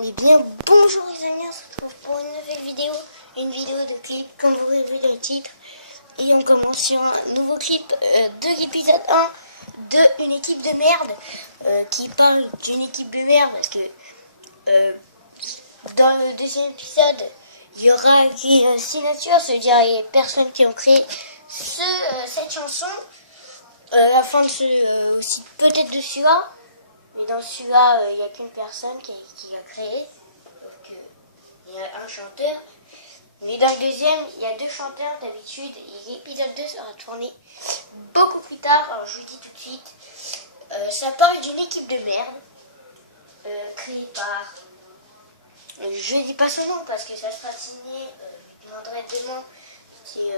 Eh bien, bonjour les amis, on se retrouve pour une nouvelle vidéo, une vidéo de clip, comme vous avez vu dans le titre. Et on commence sur un nouveau clip de l'épisode 1 de Une équipe de merde, qui parle d'une équipe de merde, parce que dans le deuxième épisode, il y aura qui signature, c'est-à-dire les personnes qui ont créé cette chanson, la fin de aussi peut-être de celui-là. Mais dans celui-là, il n'y a qu'une personne qui l'a créé. Donc, il y a un chanteur. Mais dans le deuxième, il y a deux chanteurs d'habitude. Et l'épisode 2 sera tourné beaucoup plus tard. Alors, je vous dis tout de suite. Ça parle d'une équipe de merde. Créée par... je ne dis pas son nom parce que ça sera signé. Je demanderai demain si...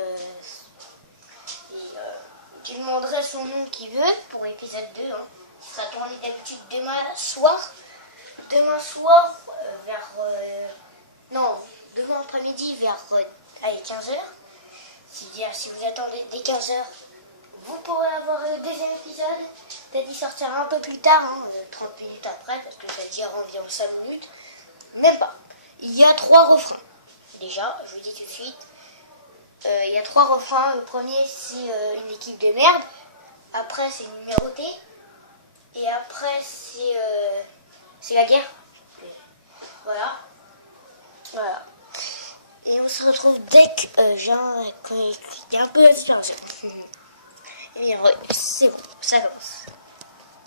tu demanderais son nom qu'il veut pour l'épisode 2. Hein. Il sera tourné d'habitude demain soir. Demain soir, vers... non, demain après-midi vers 15h. C'est-à-dire, si vous attendez dès 15h, vous pourrez avoir le deuxième épisode. Peut-être il sortira un peu plus tard, hein, 30 minutes après, parce que ça dure environ 5 minutes. Même pas. Il y a 3 refrains. Déjà, je vous dis tout de suite. Il y a 3 refrains. Le premier, c'est une équipe de merde. Après, c'est numéroté. Et après, c'est la guerre. Voilà. Voilà. Et on se retrouve dès que j'ai un peu d'inspiration. Et bien, ouais, c'est bon, ça commence.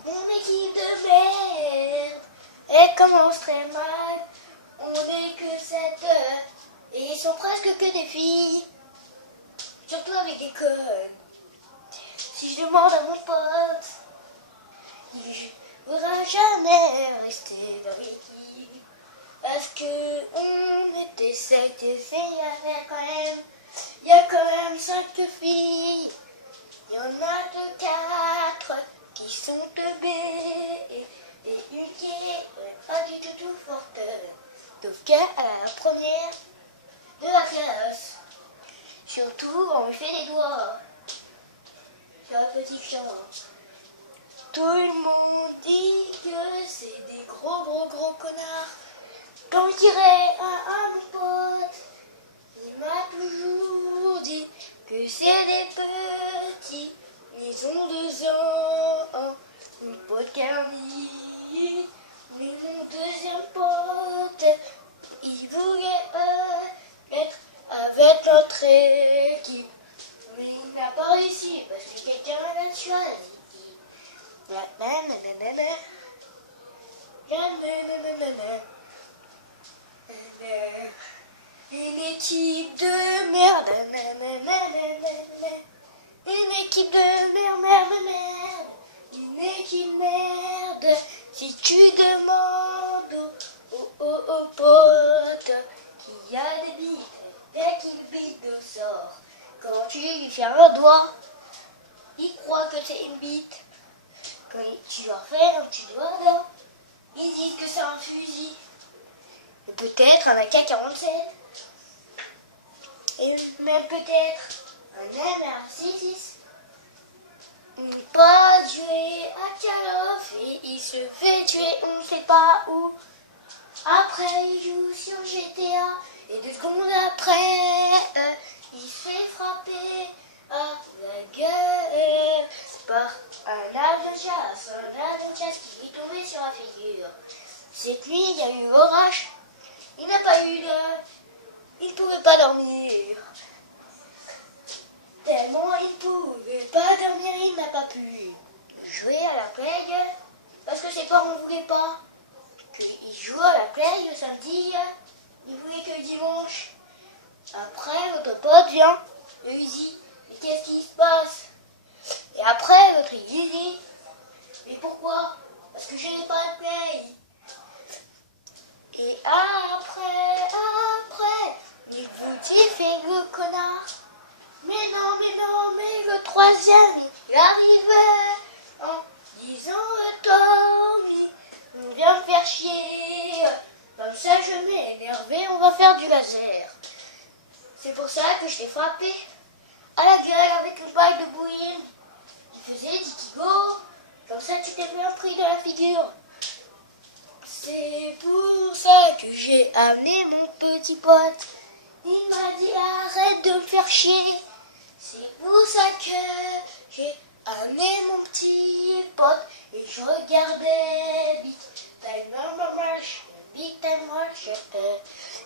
Mon équipe de merde, elle commence très mal. On n'est que 7 heures. Et ils sont presque que des filles. Surtout avec des connes. Si je demande à mon pote, il ne voudra jamais rester dans l'équipe. Parce que on était 7 filles, il y a quand même 5 filles. Il y en a que 4 qui sont teubées et une qui est pas du tout forte. Donc à la première de la classe. Surtout, on lui fait les doigts. C'est un petit chien. Tout le monde dit que c'est des gros connards. Comme je dirais à mon pote, il m'a toujours dit que c'est des petits. Ils ont 2 ans. Mon pote Camille, mais mon deuxième pote, il voulait être avec notre équipe. Mais il n'a pas réussi parce que quelqu'un l'a choisi. Une équipe de merde. Une équipe de merde. Une équipe merde. Si tu demandes aux potes qui a des bites, dès qu'il bite de sort, quand tu lui fais un doigt, il croit que c'est une bite. Quand tu leur fais un petit doigt là, ils disent que c'est un fusil. Et peut-être un AK-47. Et même peut-être un MR66. Il n'est pas joué à Call of et il se fait tuer on ne sait pas où. Après il joue sur GTA et 2 secondes après il se fait frapper à la gueule par un avion de chasse qui lui est tombé sur la figure. Cette nuit il y a eu orage, il n'a pas eu il ne pouvait pas dormir. Tellement il ne pouvait pas dormir, il n'a pas pu jouer à la play parce que ses parents ne voulaient pas qu'il joue à la play le samedi, il voulait que le dimanche. Après, votre pote vient, et il dit, mais qu'est-ce qui se passe? Et après, l'autre il dit, mais pourquoi? Parce que je n'ai pas la play. Et après, il vous dit, fais le connard. Mais le troisième, il arrivait en disant, Tommy, on vient me faire chier. Comme ça, je m'ai énervé, on va faire du laser. C'est pour ça que je t'ai frappé à la gueule avec une balle de bowling. Il faisait 10 kilos. Comme ça, tu t'es bien pris de la figure. C'est pour ça que j'ai amené mon petit pote. Il m'a dit arrête de me faire chier. C'est pour ça que j'ai amené mon petit pote. Et je regardais Big Time Rush, Big Time Rush.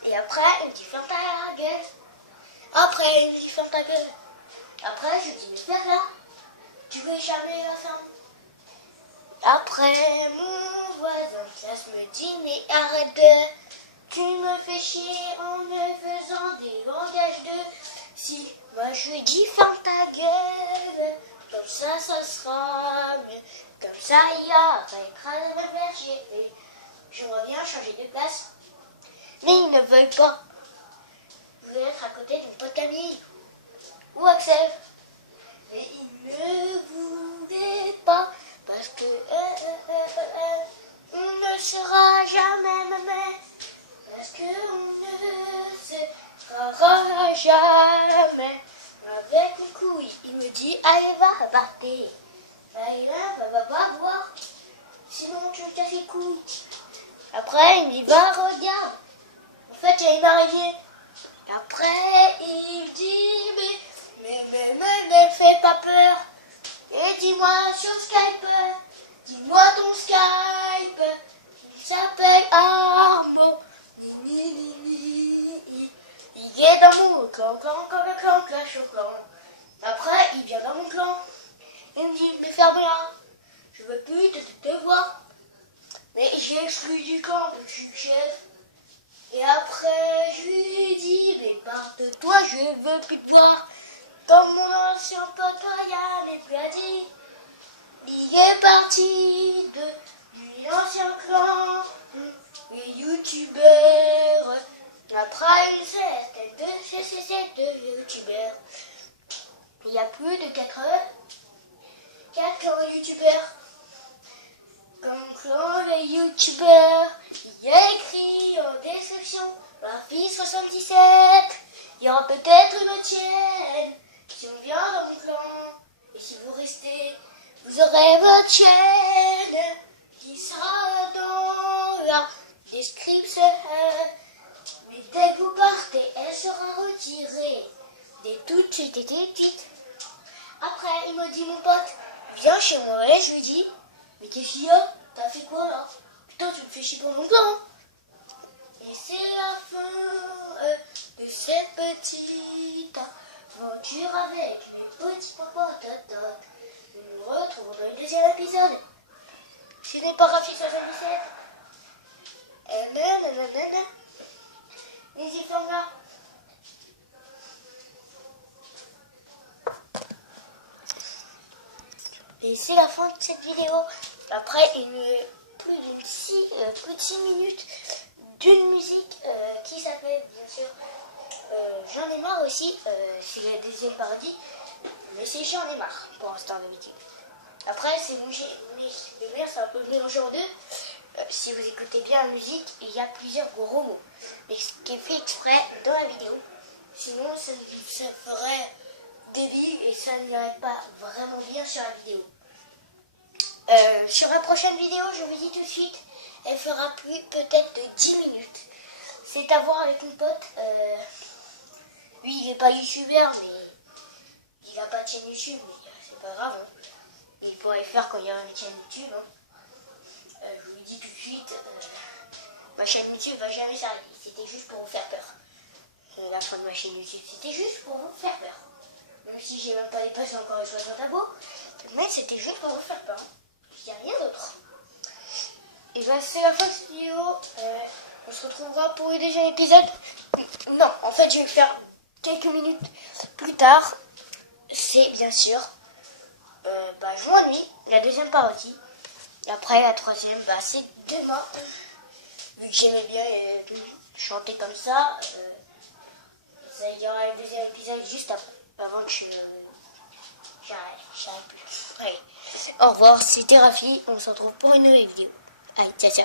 Et après, il me dit ferme ta gueule. Après, il me dit ferme ta gueule. Après, je dis mais ferme là. Tu veux jamais la fermer. Après, mon voisin de classe me dit mais arrête de... Tu me fais chier en me faisant des langages de... Si, moi je lui dis ferme ta gueule. Comme ça sera mieux. Comme ça, il arrêtera de me faire chier. Et je reviens changer de place. Mais ils ne veulent pas. Je veux être à côté d'une pote Camille. Ou Axel. Mais ils ne voulaient pas. Parce que on ne sera jamais maman. Parce que on ne sera jamais. Avec une couille, il me dit allez va partez. Allez là, va pas boire. Sinon tu me casses les couilles. Après il me dit va regarde. En fait il y a une araignée. Après il dit mais ne fais pas peur. Et dis-moi sur Skype, dis-moi ton Skype, il s'appelle Armand. Il est dans mon clan, clash au clan. Après, il vient dans mon clan. Il me dit, mais ferme-la, je veux plus te voir. Mais j'ai exclu du clan, donc je suis le chef. Et après, je lui dis, mais parte-toi, je veux plus te voir. Comme mon ancien pote Ryan n'est plus à dire, il est parti de l'ancien clan, les youtubeurs. Après une centaine de youtubeurs, il y a plus de 4 clans youtubeurs. Comme clan les youtubeurs, il y a écrit en description, la fille 77, il y aura peut-être une autre chaîne. Si on vient dans mon clan, et si vous restez, vous aurez votre chaîne qui sera dans la description. Mais dès que vous partez, elle sera retirée dès tout de suite et tout de suite. Après, il me dit mon pote, viens chez moi. Et je lui dis, mais qu'est-ce qu'il y a? T'as fait quoi là? Putain, tu me fais chier pour mon clan. Et c'est la fin de cette petite aventure avec mes petits papas tototes. Nous nous retrouvons dans le deuxième épisode. Ce n'est pas Rafi 77. Les enfants là. Et c'est la fin de cette vidéo. Après plus de 6 minutes d'une musique qui s'appelle bien sûr J'en ai marre aussi. C'est la deuxième parodie. Mais c'est J'en ai marre pour l'instant d'habitude. Après c'est le mien c'est un peu mélangé en deux. Si vous écoutez bien la musique, il y a plusieurs gros mots. Mais ce qui est fait exprès dans la vidéo. Sinon ça ferait débile et ça n'irait pas vraiment bien sur la vidéo. Sur la prochaine vidéo, je vous dis tout de suite, elle fera plus peut-être de 10 minutes. C'est à voir avec une pote. Lui, il n'est pas youtubeur, mais il n'a pas de chaîne YouTube, mais c'est pas grave. Hein. Il pourrait le faire quand il y a une chaîne YouTube. Hein. Je vous dis tout de suite, ma chaîne YouTube va jamais s'arrêter. C'était juste pour vous faire peur. La fin de ma chaîne YouTube, c'était juste pour vous faire peur. Même si j'ai même pas dépassé encore les 60 abos, mais c'était juste pour vous faire peur. Il n'y a rien d'autre. Et bien c'est la fin de cette vidéo. On se retrouvera pour le deuxième épisode. Non, en fait je vais le faire quelques minutes plus tard. C'est bien sûr Je m'ennuie, la deuxième parodie. Et après la troisième, c'est demain. Vu que j'aimais bien chanter comme ça, il y aura le deuxième épisode juste après. Avant que j'arrête plus. Allez. Au revoir, c'était Rafi. On se retrouve pour une nouvelle vidéo. Allez, ciao, ciao.